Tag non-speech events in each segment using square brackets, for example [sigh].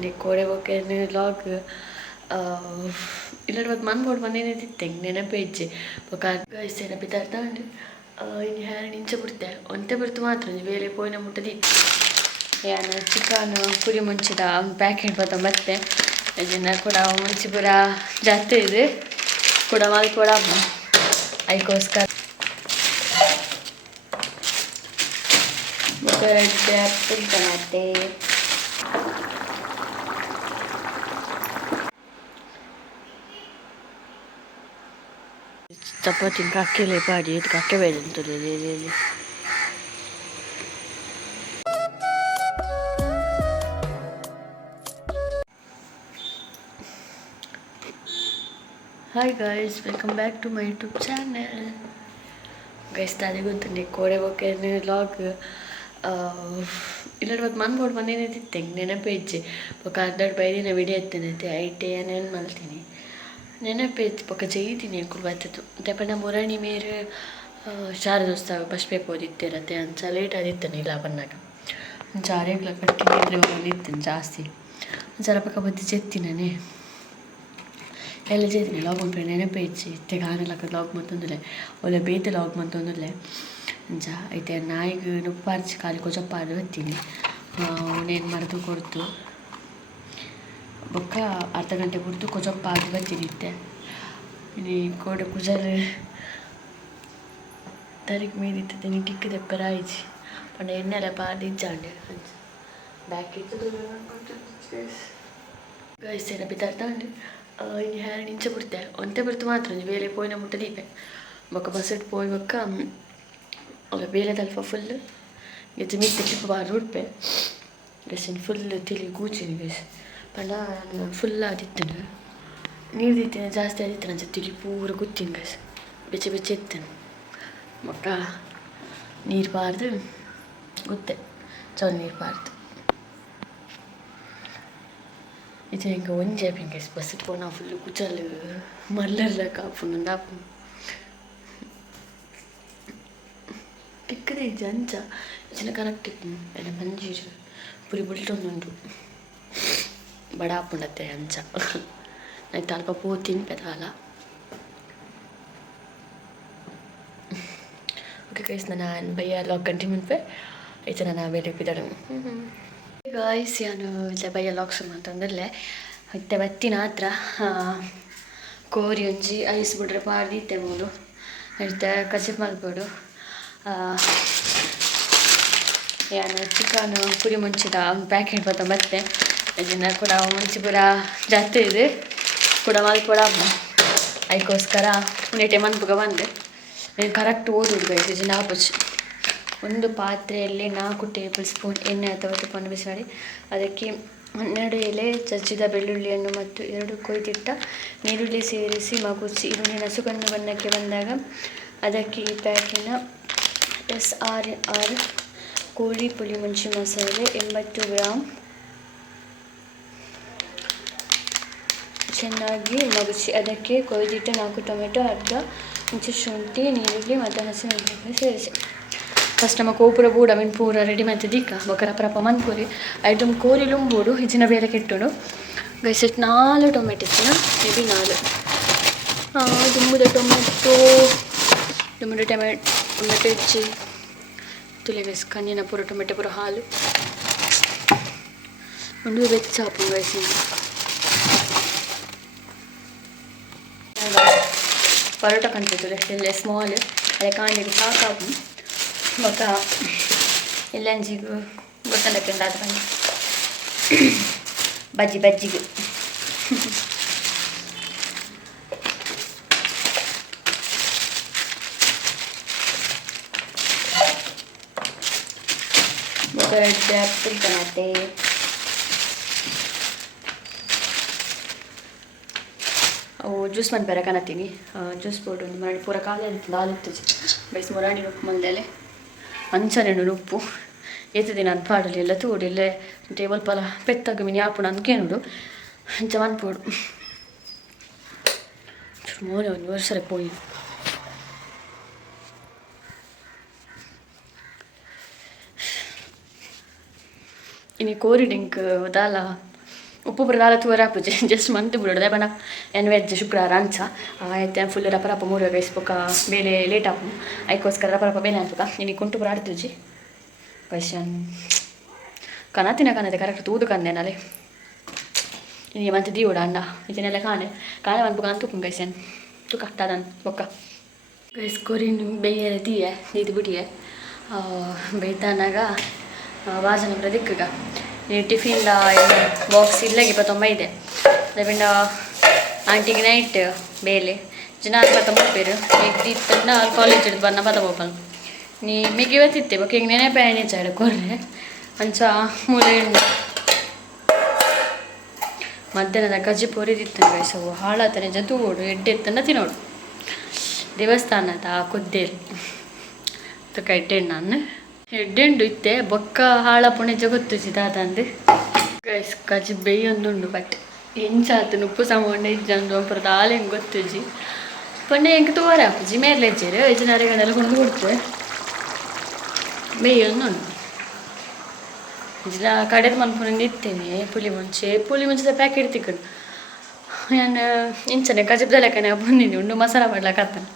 ಗೊತ್ತುಂಡೆ ಕೋರೆ ಬೊಕ್ಕ ಲಾಗ್ ಇಲ್ಲಡ ಮತ್ತೆ ಮನ್ಬೋಡು ಮನೇನೆ ತಿತ್ತಂಗೆ ನೆನಪು ಹೆಜ್ಜೆ ಬೊಕ ಗೈಸ್ ನೆನಪಿದ್ದ ಅರ್ಥ ಉಂಡು ಇನ್ನು ಹ್ಯಾರ ನಿಂಚ ಬಿಡ್ತೆ ಒಂತೆ ಬಿಡ್ತು ಮಾತ್ರ ಬೇರೆ ಪೋಯಿನ ಮುಟ್ಟದಿ ಯಾನ ಚಿಕನ್ ಪುರಿ ಮುಂಚಿದ ಪ್ಯಾಕೆಟ್ ಬತ್ತ ಮತ್ತೆ ಜನ ಕೂಡ ಮುಂಚೆ ಪುರ ಜಾಸ್ತಿ ಇದೆ ಕೂಡ ಮಲ್ಕೊಡ ಅದಕ್ಕೋಸ್ಕರ ಮತ್ತೆ ಆ್ಯಪಲ್ ಟಮಾಟೆ ಚಪಾತಿ ಕಕ್ಕೆಲೆ ಪಾಡಿ ಇದು ಕಕ್ಕೆ ಬೇಜಂತದೆ ಇಲ್ಲಿ hi guys welcome back to my YouTube channel guys ತಾನೇ ಗೊತ್ತುಂಡೆ ಕೋಡೆ ಬೊಕ್ಕೆ ಲಾಗ್ ಇಲ್ಲ ಮತ್ತೆ ಮನ್ಬೋಡು ಮನೇನೆ ತಿತ್ತಂಗೆ ನೆನಪು ಹೆಜ್ಜೆ ಬೊಕ ಅರ್ಧಡ್ ಬೈದಿನ ವಿಡಿಯೋ ಎತ್ತೇನೆ ಐಟೆ ಏನೇನು ಮಲ್ತೀನಿ ನೆನಪೇತ್ ಪಕ್ಕ ಜೈದಿನಿ ನಿಕುಲು ಬತ್ತುದು ದಾಯೆ ಮುರಾಣಿ ಮೇರೆ ಶಾರ ದೋಸ್ತ ಬಸ್ ಅತೆ ಅಂಚ ಲೇಟ್ ಆದಿತ್ತುಂಡು ಇಲ್ಲ ಬಂದಾಗ. ಅಂಚ ಕಟ್ಟಿದ್ರೆ ಇತ್ತಿನಿ ಜಾಸ್ತಿ. ಅಂಚ ಪಕ್ಕ ಬತ್ತಿ ಜೆತ್ತಿನನೆ. ಎಲ್ಲ ಜೈದಿನಿ ಲಾಗ್ ಮನ್ಪುನ ನೆನಪೇ ಇಜ್ಜಿ ಇತ್ತೆ ಗಾನ ಲಕ ಲಾಗ್ ಮಂತೊಂದುಲ್ಲೆ ಒಳ್ಳೆ ಬೇತೆ ಲಾಗ್ ಮಂತೊಂದುಲ್ಲೆ ಅಂಚ ಐತೆ ನಾಯಿಗ್ ನುಪ್ಪಾರ್ಚಿ ಕಾಲಿ ಕೊಜಪ್ಪ ಅದು ಹತ್ತೀನಿ ಅವನೇನು ಮರೆತು ಕೊಡ್ತು. ಬೊಕ್ಕ ಅರ್ಧ ಗಂಟೆ ಬಿಡ್ತು ಕೊಜಪ್ಪ ಆಗಿ ಬತ್ತೀನಿ ಇತ್ತೆ ಇನಿ ಕೋಡೆ ಕುಜರ್ ತರಿಕ್ ಮೀದಿತ್ತೆ ನೀ ಟಿಕ್ ದೆಪ್ಪರ ಆಯ್ಚಿ ಪಂಡ ಎಣ್ಣೆಲ್ಲ ಪಾಡಿ ಇಜ್ಜಾಂಡೆ ಬ್ಯಾಕ್ ಇತ್ತು ಗೈಸ್ ನೆನಪಿ ತರ್ದಾಂಡೆ ಇನ್ನು ಹ್ಯಾರ ನಿಂಚ ಬಿಡ್ತೆ ಒಂತೆ ಬಿಡ್ತು ಮಾತ್ರ ಒಂಜಿ ಬೇಲೆ ಪೋಯಿನ ಮುಟ್ಟ ದೀಪೆ ಬೊಕ್ಕ ಬಸ್ಸೆಟ್ ಪೋಯ್ ಬೊಕ್ಕ ಅಲ್ಲ ಬೇಲೆ ತಲ್ಪ ಫುಲ್ ಗೆಜ್ಜೆ ಮಿತ್ತೆ ಟಿಪ್ ಬಾರಿ ಉಡ್ಪೆ ಗೆಸಿನ ಫುಲ್ ತಿಳಿ ಕೂಚಿನಿ ಗೆಸ್ ಪಂಡ ಫುಲ್ ಆದಿತ್ತನು ನೀರು ದಿತ್ತಿನ ಜಾಸ್ತಿ ಆದಿತ್ತನ ಅಂಚ ತಿಳಿ ಪೂರ ಗುತ್ತಿನ ಗೆಸ್ ಬೆಚ್ಚ ಬೆಚ್ಚ ಎತ್ತನು ಬೊಕ್ಕ ನೀರು ಬಾರ್ದು ಗೊತ್ತೆ ಚೌಲ್ ನೀರು ಬಾರ್ದು ಇದು ಹಿಂಗೆ ಒಂಜಿ ಹಿಂಗೆ ಬಸ್ ಪೋನ ಫುಲ್ ಕುಚಲು ಮಲ್ಲರ್ಲ ಕಾಪುನ ದಾಪು ಟಿಕ್ಕದೆ ಇಜ್ಜಿ ಅಂಚ ಇಜ್ಜಿನ ಕರೆಕ್ಟ್ ಇತ್ತು ಎನ್ನ ಪಂಜೀರು ಪುರಿ ಬುಲ್ಟೊಂದುಂಡು ಬಡ ಆಪುಂಡತ್ತೆ ಅಂಚ. నాకు ಅಲ್ಪ ಪೂ ತಿನ್ಪೆದಾಲ ಓಕೆ ಗೈಸ್ ನಾನು ಬಯ್ಯ ಲಾಗ್ ಕಂಟಿನ್ಯೂ ಮನ್ಪೆ ಐತೆ ನಾನು ಬೇರೆ ಬಿದ್ದಾಡು ಗಾಯ್ಸ್ ನಾನು ಇಲ್ಲ ಬಯ್ಯ ಲಾಗ್ ಶುರು ಅಂತಂದಿರಲೆ ಮತ್ತೆ ಬತ್ತಿನ ಹತ್ರ ಕೋರಿ ಒಂಜಿ ಐಸ್ ಬಿಡ್ರೆ ಪಾರ್ದಿತ್ತೆ ಮೂಲು ಇರ್ತೆ ಕಸಿ ಮಲ್ಪಡು ಏನು ಚಿಕನ್ ಪುರಿ ಮುಂಚಿದ ಪ್ಯಾಕೆಟ್ ಬರ್ತಾ ಮತ್ತೆ. ಇದನ್ನ ಕೂಡ ಮುಂಚಿ ಜಾತ್ರೆ ಇದೆ. ಕೂಡ ಮಲ್ಪಡ ಅದಕ್ಕೋಸ್ಕರ ನೆಟೆ ಮನ್ಪುಗ ಬಂದೆ. ಕರೆಕ್ಟ್ ಓದುದು ನಾಪುಚ್ಚು ಒಂದು ಪಾತ್ರೆಯಲ್ಲಿ ನಾಲ್ಕು ಟೇಬಲ್ ಸ್ಪೂನ್ ಎಣ್ಣೆ ಅಥವಾ ತುಪ್ಪವನ್ನು ಬಿಸಿ ಮಾಡಿ ಅದಕ್ಕೆ ಹನ್ನೆರಡು ಎಲೆ ಚಚ್ಚಿದ ಬೆಳ್ಳುಳ್ಳಿಯನ್ನು ಮತ್ತು ಎರಡು ಕೊಯ್ದಿಟ್ಟ ನೀರುಳ್ಳಿ ಸೇರಿಸಿ ಮಗುಚಿ, ಈರುಳ್ಳಿ ಸುಗಂಧ ಬಣ್ಣಕ್ಕೆ ಬಂದಾಗ ಅದಕ್ಕೆ ಈ ಪ್ಯಾಕಿನ ಎಸ್ ಆರ್ ಆರ್ ಕೋಳಿ ಪುಳಿ ಮುಂಚಿ ಮಸಾಲೆ ಎಂಬತ್ತು ಗ್ರಾಮ್ ಚೆನ್ನಾಗಿ ಮಗುಚಿ ಅದಕ್ಕೆ ಕೊಯ್ದಿಟ್ಟ ನಾಲ್ಕು ಟೊಮೆಟೊ, ಅರ್ಧ ಇಂಚು ಶುಂಠಿ, ನೀರುಳ್ಳಿ, ಮತ್ತು ಹಸಿಮೆಣಸಿನಕಾಯಿ ಸೇರಿಸಿ. ಫಸ್ಟ್ ನಮ್ಮ ಕೋಪುರ ಬೂಡ ಮಿನ್ ಪೂರ ರೆಡಿ ಮಾಡ್ತಿ ದಿಕ್ಕ ಬೊಕರ ಪ್ರಪ ಮನ್ಪುರಿ ಐಟಮ್ ಕೋರಿ ಲುಂಬೂಡು ಹಿಜಿನ ಬೇರೆ ಕೆಟ್ಟುಡು ಗೈಸೆಟ್ ನಾಲ್ಕು ಟೊಮೆಟೊ ಇತ್ತಿನ ಮೇಬಿ ನಾಲ್ಕು. ದುಂಬುದ ಟೊಮೆಟೊ, ದುಂಬುದ ಟೊಮೆ ಟೊಮೆಟೊ ಹೆಚ್ಚಿ. ತುಲೆ ಗೈಸ್ ಕಣ್ಣಿನ ಪೂರ ಟೊಮೆಟೊ ಪೂರ ಹಾಲು. ಒಂದು ಬೆಚ್ಚ ಹಾಪು ಗೈಸಿನ ಪರೋಟ ಕಂತಿತ್ತು ಎಲ್ಲ ಸ್ಮಾಲ್ ಅದೇ ಕಾಂಡಿಗೆ ಸಾಕಾಪು ಬೊಕ ಇಲ್ಲಂಜಿಗು ಗೊತ್ತಂಡಕ್ಕೆ ಅದು ಬನ್ನಿ ಬಜ್ಜಿ ಬಜ್ಜಿಗೆ ಆ್ಯಪಲ್ ಟಮಾಟೆ ಅವು ಜ್ಯೂಸ್ ಮಾಡಿ ಬೇರೆ ಕಾಣತ್ತೀನಿ. ಜ್ಯೂಸ್ ಬೋರ್ಡ್ ಒಂದು ಮರಳಿ ಪೂರ ಕಾಲ ಅಂತ ಹಾಲಿತ್ತು ಬೈಸ್ ಮೊರಾಣಿ ಉಪ್ಪು ಮಂದಲೆ ಅಂಚನೆಣ್ಣು ಉಪ್ಪು ಏತದೆ ನಾನು ಪಾಡಲಿ, ಎಲ್ಲ ತೂಡಿಲ್ಲೆ ಟೇಬಲ್ ಪಲ ಪೆತ್ತಾಗ ಮಿನಿ ಆಪುಣ ಅಂದ್ಕೇನುಡು ಜವಾನ್ ಪೋಡು ಮೋನೆ ಒಂದು ವರ್ಷ ಪೋಯಿ. ಇನಿ ಕೋರಿ ಡಿಂಕ್ ದಾಲ ಉಪ್ಪು ಬುಡದಾಲ ತೂರ ಆಪುಜಿ ಜಸ್ಟ್ ಮಂತ್ ಬಿಡೋದೆ ಬನ ಎನ್ ವೆಜ್ ಶುಕ್ರವಾರ ಅಂಚ. ಆಯ್ತು ಫುಲ್ ರಪ ರಪ ಮೂರು ಗೈಸ್ಬೇಕ ಬೇಲೆ ಲೇಟ್ ಆಪು ಅದಕ್ಕೋಸ್ಕರ ರಪ ರಪ ಬೇಲೆ ಅನ್ಬೇಕ ನೀನು ಕುಂಟು ಬುಡ ಆಡ್ತಿಜಿ ಕ್ವಶನ್ ಕನತಿನ ಕನತೆ ಕರೆಕ್ಟ್ ತೂದು ಕಂದೆ ಇನ್ನು ಮಂತ್ ದೀವಡ ಅಣ್ಣ ಇದನ್ನೆಲ್ಲ ಕಾಣೆ. ಕಾಣೆ nela ಅಂತ kane man ತುಕ್ಕ tuh ಬೊಕ್ಕ. yan tuh ದೀಯ dan boka guys ವಾಸನ ಪ್ರದಿಕ್ಕಗ ಟಿಫಿನ್ ಬಾಕ್ಸ್ ಇಲ್ಲಗೆ ಇಪ್ಪತ್ತೊಂಬ ಇದೆ ಅದ್ರಿಂದ ಆಂಟಿಗೆ ನೈಟ್ ಬೇಲೆ. ಜನ ಪತ್ತ ಮುಪ್ಪೇರು ಕಾಲೇಜ್ ಹಿಡಿದು ಬನ್ನ ಬತ್ತ ಹೋಗಲ್ಲ ನೀ ಮಿಗಿ ಇವತ್ತಿತ್ತೆ, ಬೊಕ್ಕ ಈಗ ನೆನೆ ಪ್ಯಾಣಿ ಕೊರ್ರೆ ಅಂಚ ಮೂಲೆ ಮಧ್ಯಾಹ್ನದ ಗಜ್ಜಿ ಪೊರಿದಿತ್ತು ವಯಸ್ಸವು ಹಾಳಾತನೆ ಜತುಗೋಡು ಎಡ್ಡೆ ಎತ್ತನ್ನ ತಿನ್ನೋಡು. ದೇವಸ್ಥಾನದ ಕುದ್ದೇಲಿ ತುಕ ಇಟ್ಟೇನು ನಾನು ಎಡ್ಡೆಂಡು ಇತ್ತೆ, ಬೊಕ್ಕ ಹಾಳ ಪುಣೆ ಗೊತ್ತು ದಾದಂದು ಗೈಸ್ ಕಜಿ ಬೇಯೊಂದುಂಡು ಬಟ್ ಎಂಚಾತು ಉಪ್ಪು ಸಮಗೊಂಡ ಇಜ್ಜಂದು ಒಂಪುರದ ಹಾಲು ಹೆಂಗೆ ಗೊತ್ತುಜಿ ಪೊಣ್ಣೆ ಹೆಂಗೆ ತೋರ ಅಪ್ಪಜಿ ಮೇಲೆ ಇಜ್ಜೇರು ಇಜ್ಜಿನರಿಗಳೆಲ್ಲ ಕೊಂಡು ಕೊಡ್ತೆ ಬೇಯೊಂದುಂಡು ಇಜ್ಲ ಕಡೆದು ಮನ್ಪುನ ಇತ್ತೇನೆ ಪುಲಿ ಮುಂಚೆ ಪುಲಿ ಮುಂಚೆ ಪ್ಯಾಕೆಟ್ ತಿಕ್ಕಡು ನಾನು ಇಂಚನೆ ಕಜಿಬ್ದ ಲೆಕ್ಕನೆ ಬಂದಿನಿ ಉಂಡು ಮಸಾಲ ಮಾಡ್ಲಕ್ಕತ್ತಾನ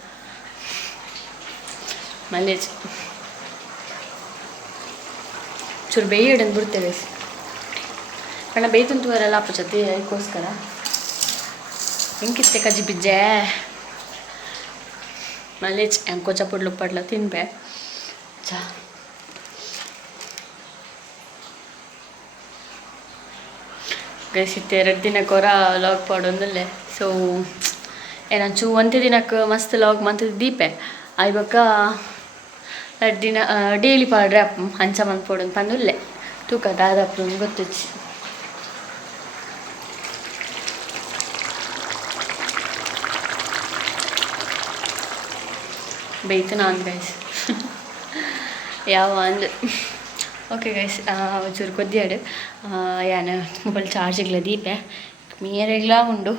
ಮಲ್ಲೇಜ್ ಚೂರು ಬೇಯಿಡಂದು ಬಿಡ್ತೇವೆ. ಕಣ್ಣ ಬೇಯ್ತಂತು ಬರಲ್ಲ ಅಪ್ಪ ಜೊತೆ, ಅದಕ್ಕೋಸ್ಕರ. ಹೆಂಗಿತ್ತೆ ಕಜ್ಜಿ ಬಿಜ್ಜೆ. ಹೆಂಗೆ ಕೊಚ್ಚ ಪುಡ್ಲು ಪಡ್ಲ ತಿನ್ಬೆ. ಚಾ ಗೈಸಿತ್ತೆ ಎರಡು ಹೊರ ಲಾಗ್ ಪಾಡೊಂದಲ್ಲೇ ಸೊ ಏನಂಚು ಒಂದೇ ದಿನಕ್ಕೆ ಮಸ್ತ್ ಲಾಗ್ ಮಂತ್ ದೀಪೆ. ಆಯ್ಬಕ್ಕ ದಿನ ಡೈಲಿ ಪಾಡ್ರೆ ಅಪ್ಪ ಹಂಚ ಮಂತ್ ಪೋಡನ್ ಪಂದುಲ್ಲೆ ತೂಕ ದಾದಪ್ಪ ಗೊತ್ತಿಚ್ಚಿ. ಬೇಯ್ತು ನಾನು ಗೈಸ್ [laughs] ಯಾವ ಅಂದು ಓಕೆ ಗೈಸ್ ಚೂರು ಕೊದ್ದಿಯಾಡು ಯಾನ, ಮೊಬೈಲ್ ಚಾರ್ಜ್ ಇಲ್ಲ ದೀಪೆ. ಮೀರೆಗ್ಲ ಉಂಡು.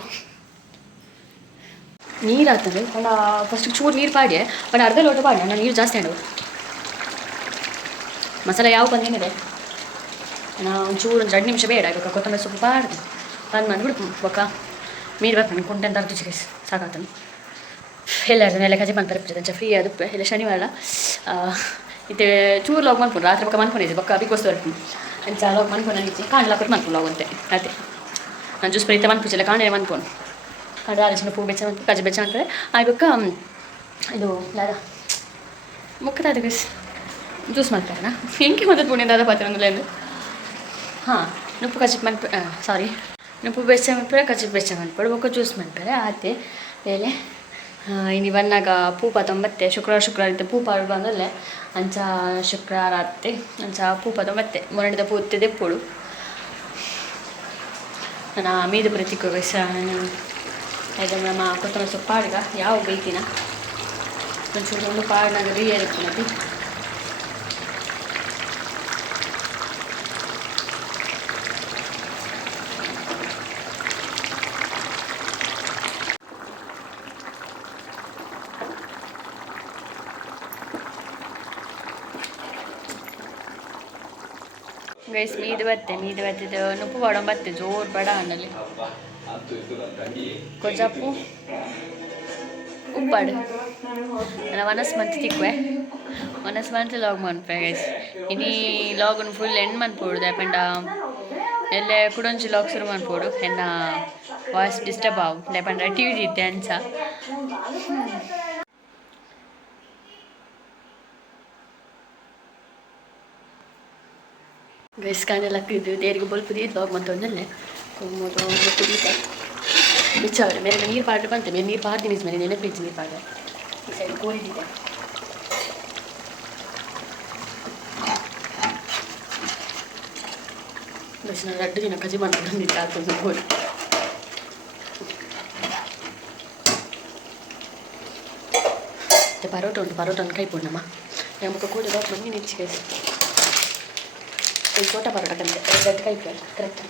ನೀರು ಆಗ್ತದೆ ಫಸ್ಟ್ ಚೂರು ನೀರು ಪಾಡಿ ಬಟ್ ಅರ್ಧ ಲೋಟ ಪಾಡಿ ನಾನು ನೀರು ಜಾಸ್ತಿ ಆಡು ಮಸಾಲೆ ಯಾವ ಬಂದೇನಿದೆ ನಾವು ಒಂಚೂರು ಒಂದು ಎರಡು ನಿಮಿಷ ಬೇಡ, ಇವಾಗ ಕೊತ್ತಂಬರಿ ಸೊಪ್ಪು ಪಾಡ್ದು ಬಂದು ಮಾಡಿ ಬಕ್ಕ ಮೀರು ಬರ್ತಾನೆ ಕುಂಟೆ ಅಂತ ಅರ್ಧ ಚಿಕಿತ್ಸೆ ಸಾಕಾಗ್ತಾನೆ. ಎಲ್ಲರೂ ನೆಲೆ ಕಜಿ ಬಂತಾರೆ ಪೂಜೆ ಫ್ರೀ ಅದು ಇಲ್ಲ, ಶನಿವಾರ ಇತ್ತೆ, ಚೂರು ಲಾಗ್ ಮನ್ಪುಂಡು ರಾತ್ರಿ ಬೊಕ್ಕ ಮನ್ಪುನಿದ್ದೆ ಬೊಕ್ಕ ಬಿಗ್ ಬರ್ತೀನಿ ಅಂತ ಲಾಗ್ ಮನ್ಪುನ ನಿಚ್ಚಿ ಕಾಣ್ಲಾಕ ಮನ್ಪು ಲಾಗ್ ಅಂತೆ ಅದೇ ನಾನು ಜ್ಯೂಸ್ ಪ್ರೀತ ಮನ್ಪುಜಲ್ಲ ಕಾಣೆ ಮನ್ಪುನು ಅದು ಆಲೋಚನೆ ಪೂ ಬೆಚ್ಚ ಕಜಿ ಬೆಚ್ಚ ಅಂತಾರೆ ಆಯ್ ಬೊಕ್ಕ ಇದು, ಯಾರ? ಮುಖದ ಜ್ಯೂಸ್ ಮಾಡ್ತಾರಣ ಹೆಂಗೆ ಮತ್ತೆ ಪುಣ್ಯದಾದ ಪಾತ್ರೆ ಅಂದ್ರೆ ಹಾಂ, ನುಪ್ಪು ಕಚಿಪ್ ಮನ್ಪು ಸಾರಿ ನುಪ್ಪು ಬೆಚ್ಚ ಮನ್ಪರೆ ಕಚಿಪ್ ಬೆಚ್ಚ ಮನ್ಪಡು ಬೊಕ್ಕ ಜ್ಯೂಸ್ ಮಾಡ್ತಾರೆ ಆತೆ. ಬೇಲೆ ಇನ್ನು ಬಂದಾಗ ಪೂಪ ತೊಂಬತ್ತೆ, ಶುಕ್ರವಾರ ಶುಕ್ರವಾರ ಇದ್ದ ಪೂಪ ಬಂದಲ್ಲೇ. ಅಂಚ ಶುಕ್ರವಾರ ಅತ್ತೆ ಅಂಚ ಪೂಪ ತೊಂಬತ್ತೆ. ಮೊರಡಿದ ಪೂತೆ ದೆಪ್ಪುಡು ನಾನು ಮೀದು ಪ್ರತಿಕ ವಯಸ್ಸ ಆಯ್ತು ನಮ್ಮ ಕೊತ್ತಂಬರಿ ಸೊಪ್ಪು ಪಾಡ್ಗ, ಯಾವ ಬೈತಿನ ಒಂಚೂರು ಒಂದು ಪಾಡ್ನಾಗ ರೀ ಮತ್ತೆ. ಗೈಸ್ ಮೀದು ಬತ್ತೆ ಮೀದು ಬತ್ತಿದ್ದು ನುಪ್ಪು ಬಾಡ ಬತ್ತೆ, ಜೋರು ಬಡ ಅನ್ನಲ್ಲಿ ಕೊಜಪ್ಪು ಉಪ್ಪಾಡು. ನನ್ನ ಮನಸ್ ಮಂತ್ ತಿಕ್ವೆ. ಮನಸ್ ಮಂತ್ ಲಾಗ್ ಮನ್ಪೆ ಗೈಸ್ ಇನಿ ಲಾಗನ್ ಫುಲ್ ಎಂಡ್ ಮನ್ಪೋಡು ದಯಪಂಡ ಎಲ್ಲೆ ಕುಡೊಂಚಿ ಲಾಗ್ ಶುರು ಮನ್ಪೋಡು ಎನ್ನ ವಾಯ್ಸ್ ಡಿಸ್ಟರ್ಬ್ ಆವು. ದಯಪಂಡ ಟಿ ವಿ ಇತ್ತೆ ಅಂಚ ಗೈಸ್ ಕಾಣೆಲ್ಲ ಇದು ದೇರಿಗೆ ಬಲ್ಪ್ ದೀದ್ ಲಾಗ್ ಮಂತೊಂದಲ್ಲೇ ಕೊಮ್ಮದು ಕುದೀತ ಬಿಚ್ಚವ್ರೆ ಮೇಲೆ ನೀರು ಪಾಡ್ರೆ ಬಂತೆ ಮೇಲೆ ನೀರು ಪಾಡ್ತೀನಿ ಮೇಲೆ ನೆನಪಿಚ್ಚಿ ನೀರು ಪಾಡ್ರೆ ಈ ಸೈಡ್ ಕೋರಿದಿದೆ ಗೈಸ್ ನಾನು ಎರಡು ದಿನ ಕಜಿ ಮಾಡ್ಕೊಂಡು ಬಂದಿದ್ದೆ ಆಗ್ತದೆ ಕೋರಿ ಮತ್ತೆ ಪರೋಟ ಉಂಟು ಪರೋಟ ಕೈ ಪೂರ್ಣಮ್ಮ ನಮಗೆ ಕೂಡ ಬಂದು ನಿಚ್ಚಿ ಗೈಸ್ ಈ ತೋಟ ಪರೋಟಕ್ಕೆ ರೆಡ್ ಕೈ ಕತ್ತಿ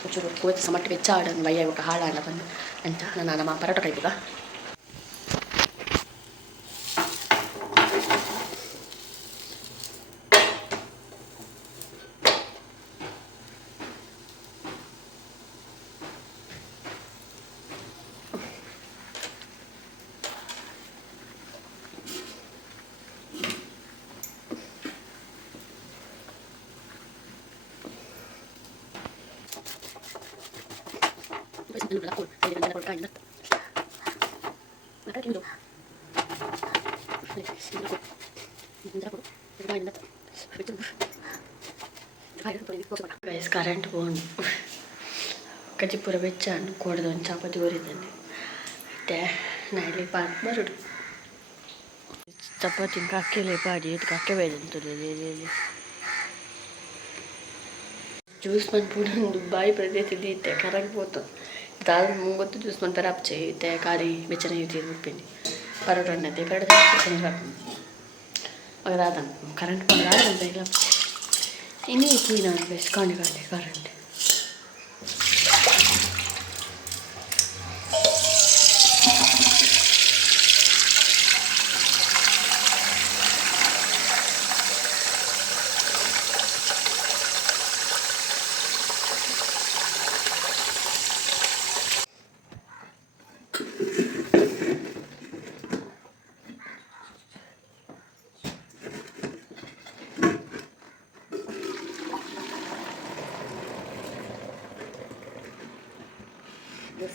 ಕೊಚು ರುಕೋಟ್ ಸಮಟ್ വെಚ್ಚાડ ಒಂದು ವೈಯಿ ಒಂದು ಹಾಳ ಅನ್ನ ಬಂದು ಅಂತ. ನಾನು ನಮ್ಮ ಪರೋಟ ಕೈ ಹೋಗಾ Ano ba ako? Ay, ganda ko kain na. Nakakain do. Ay, ganda ko. Ganda ko. Kain na. Pwede mo. Kain ko rin ko sa Guys, current పోను కజ్జిపుర వచ్చాను కూడదని చపాతి ఊరిందండి అయితే నైలి పాత్మరుడు చపాతి ఇంకా అక్కే లేపాడు ఇది అక్కే వేదంతుడు లేదు ಜ್ಯೂಸ್ ಬಂದ್ಬಿಟ್ಟು ಒಂದು ಬಾಯಿ ಪ್ರದೇಶ ಇದೆ ಕರಗಿ ಹೋತು దాని ముంగొత్తు జ్యూస్ మన పెరాప్ చేయితే కారీ బెచ్చన ఇది ఉప్పింది పరోటా ఉన్నది పరోటా బెచ్చన ఒక రాదాం కరెంట్ పని రాదంత ఇలా ఇని పోయినా బెస్ట్ కానీ కానీ కరెంట్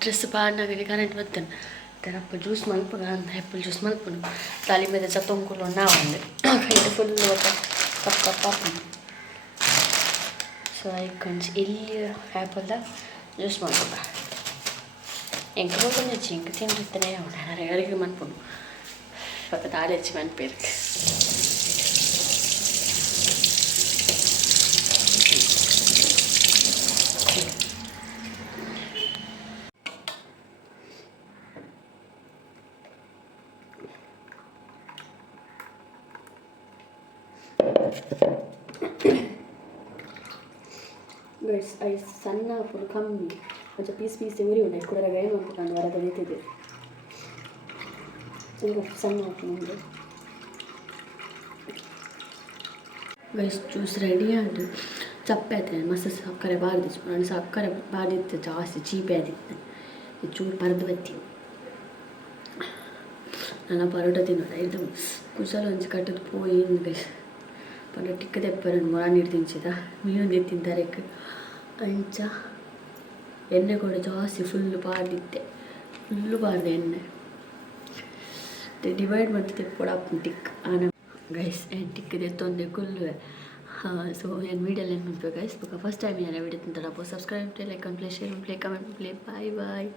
ಡ್ರೆಸ್ ಪಾಡ್ನಾಗಲಿ ಕರೆಂಟ್ ಬರ್ತೇನೆ ತೆರಪ್ಪ ಜ್ಯೂಸ್ ಮಲ್ಪಗ ಅಂತ ಹೆಪ್ಪಲ್ ಜ್ಯೂಸ್ ಮಲ್ಪನು ತಲೆ ಮೇಲೆ ಚತ್ತೊಂಕುಲು ನಾವು ಅಂದೆ ಕೈಟ್ ಫುಲ್ ಕಪ್ ಕಪ್ ಹಾಕೊಂಡು ಸೊ ಐ ಕನ್ಸ್ ಇಲ್ಲಿ ಆ್ಯಪಲ್ದ ಜ್ಯೂಸ್ ಮಾಡ್ಬೇಕ ಎಂಕ ಹೋಗ್ಕೊಂಡು ಹೆಚ್ಚು ಎಂಕ ತಿಂಡಿರ್ತಾನೆ ಅವನ ಅಡಿಗೆ ಮನ್ಪುನು ಸ್ವಲ್ಪ ದಾಳಿ ಹೆಚ್ಚಿ ಸಣ್ಣ ಫುಲ್ ಕಮ್ಮಿ కొంచెం పీస్ పీస్ ఊరి ఉన్నాయి కూరగాయ అనుకుంటాను వరద నీతిది ఇంకా సన్న అవుతుంది ಗೈಸ್ ಜ್ಯೂಸ್ ರೆಡಿ ಆಯ್ತು ಚಪ್ಪೆ ಆಯ್ತು ಮಸ್ತ್ ಸಕ್ಕರೆ ಬಾರ್ದಿತ್ತು ನಾನು ಸಕ್ಕರೆ ಬಾರ್ದಿತ್ತು ಜಾಸ್ತಿ ಚೀಪೆ ಆದಿತ್ತು ಚೂರು ಪರದು ಬತ್ತಿ ನನ್ನ ಪರೋಟ ತಿನ್ನೋದ ಇದು ಕುಸಲ ಒಂಚು ಕಟ್ಟದು ಪೋಯಿ ಗೈಸ್ ಪರೋಟ ಟಿಕ್ಕ ತೆಪ್ಪರನ್ನು ಮೊರ ನೀರು ತಿನ್ಸಿದ ಮೀನು ತಿಂತಾರೆ ಅಂಚ, ಎಣ್ಣೆ ಕೂಡ ಜಾಸ್ತಿ ಫುಲ್ಲು ಬಾರ್ದಿತ್ತೆ. ಫುಲ್ಲು ಬಾರ್ದೆ ಎಣ್ಣೆ. ಡಿವೈಡ್ ಮಾಡ್ತಿದ್ದೆ ತೆಪ್ಪೊಡ ಟಿಕ್ ಆನ ಗೈಸ್ ಏನು ಟಿಕ್ ತೊಂದೆ ಕುಲ್ಲುವೆ. ಹಾಂ ಸೊ ಏನು ವೀಡಿಯೋಲ್ಲಿ ಏನು ಮಾಡ್ಬೇಕು ಗೈಸ್ ಫಸ್ಟ್ ಟೈಮ್ ಏನೇ video ತಿಂತಾರಪ್ಪ subscribe play like play share play comment play bye bye